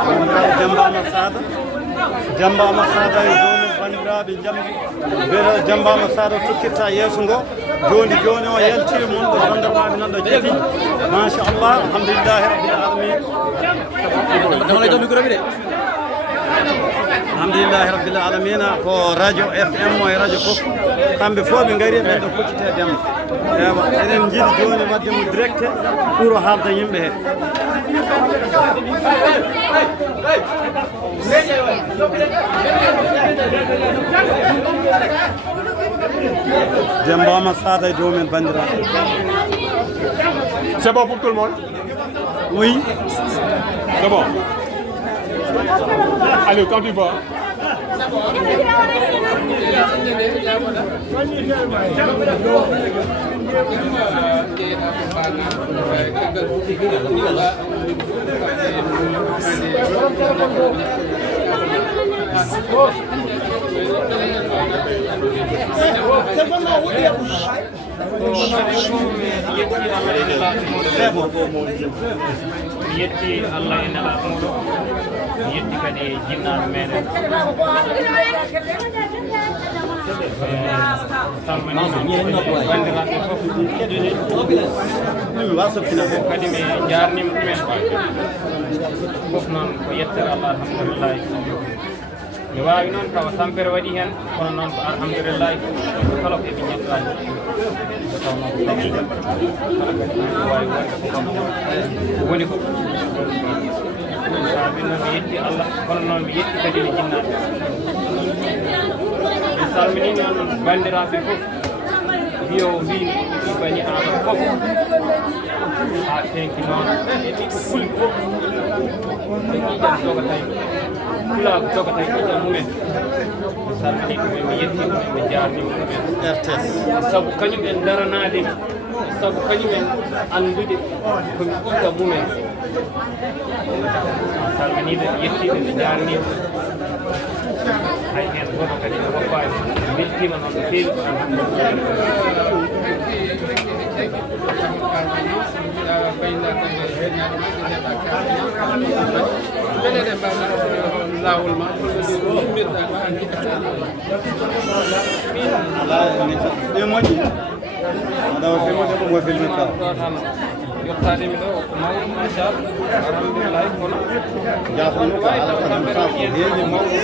Demmba Hammadi Saada. Demmba Hammadi Saada e joni bandiraɓe jamdi beeɗa Demmba Hammadi Saada tokkirta yeeso ngo joni o yaltiri mum ɗo gendarmaɓe nan ɗo jeeɗi machallah alhamdulillahi rabbil alamin alhamdulillahi rabbil alamina ko radio FM e radio fof kamɓe fof ɓe gaari ɓen ɗo koccite Demmba ewa eɗen jiiɗi joni wadde mo direct pour o haalda yimɓe he Demmba Hammadi Saada e dow men bandiraɓe. C'est bon pour tout le monde? Oui. C'est bon. Allez, quand tu vas. yetti Allah e nelaɗo muɗo yetti kadi jinnaɓe meɗen bandiraɓe fof kadi mi jarnima ɗumen fof noon ko yettere Allah alhamdulillahi mi wawi noon tawa tampere waɗi hen kono noon ko alhamdulillahi kala ko eɓe ñettani tawno ko tawiɗen kala kadi wawi wonde ko kam woni ko sabi noon mi yetti Allah kono noon mi yetti kadi ne jinnaɓe mi salmini noon bandiraɓe fof mbiyo mbimi ɗi bani adama fof ha tenki noon eɗi fuli fof ɓe ƴiƴam jogatay kulaago jogata ƴiƴam mumen mi salmini ɗumen mi yetti ɗumen mi jarnima ɗumen RTS sabu kañumen daranade sabu kañumen andude komi ƴiƴam mumen mi salminiɓe mi yettiɓe mi jarnima hay hen goto kadi no woppani beltima noon no feewi ko beɗeɗe mbawɗa lawol ma yimmirɗa ko an ɗe moƴƴi aɗa filmode ɗum o filme ka ɗo tan yottademi ɗo ko mawɗum machallah alhamdulillahi kono jafano ko wawi taw tampere heeji mawɗo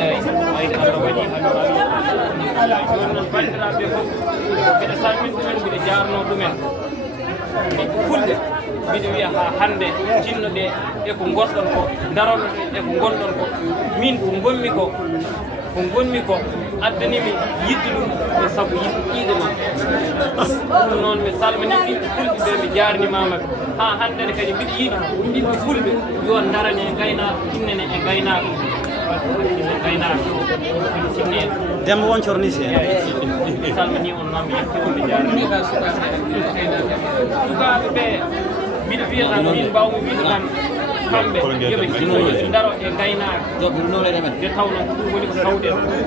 eyyi wayde Allah waɗi hami wawi joni noon bandiraɓe fof mbiɗa salmin ɗumen mbiɗa jarno ɗumen fulde mbiɗa wiya ha hande jinnoɗe eko gonɗon ko daronoɗe eko gonɗon ko min ko gonmi ko addanimi yidde ɗum e saabu yiide ma ɗum noon mi salmini ɓiɓɓe fulɓe ɓe mi jarnimamaɓe ha handene kadi mbiɗa yiiɗi ɓiɓɓe fulɓe yo darane e gaynako innene e gaynako sinnede Demmba won cornisi en mi salmini on noon mi yetti on mi jarnima sukaɓe ɓe mbiɗa wiya tan min mbawmi wiide tan kamɓe yoɓe jinno yoɓe daro e gaynaka nde tawno ko ɗum woni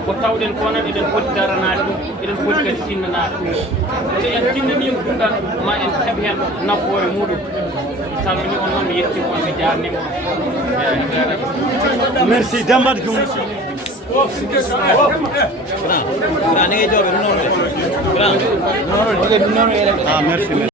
ko tawɗen ko nan eɗen foti daranade ɗum eɗen foti kadi sinnanade ɗum so en tinnanima ɗum tan ma en heɓ hen nafoore muɗum mi salmini on noon mi yetti on mi jarnima on merci Demmba Jum Grand, ni ngay jobe non non. Grand. Non non, ni ngay non non. ah merci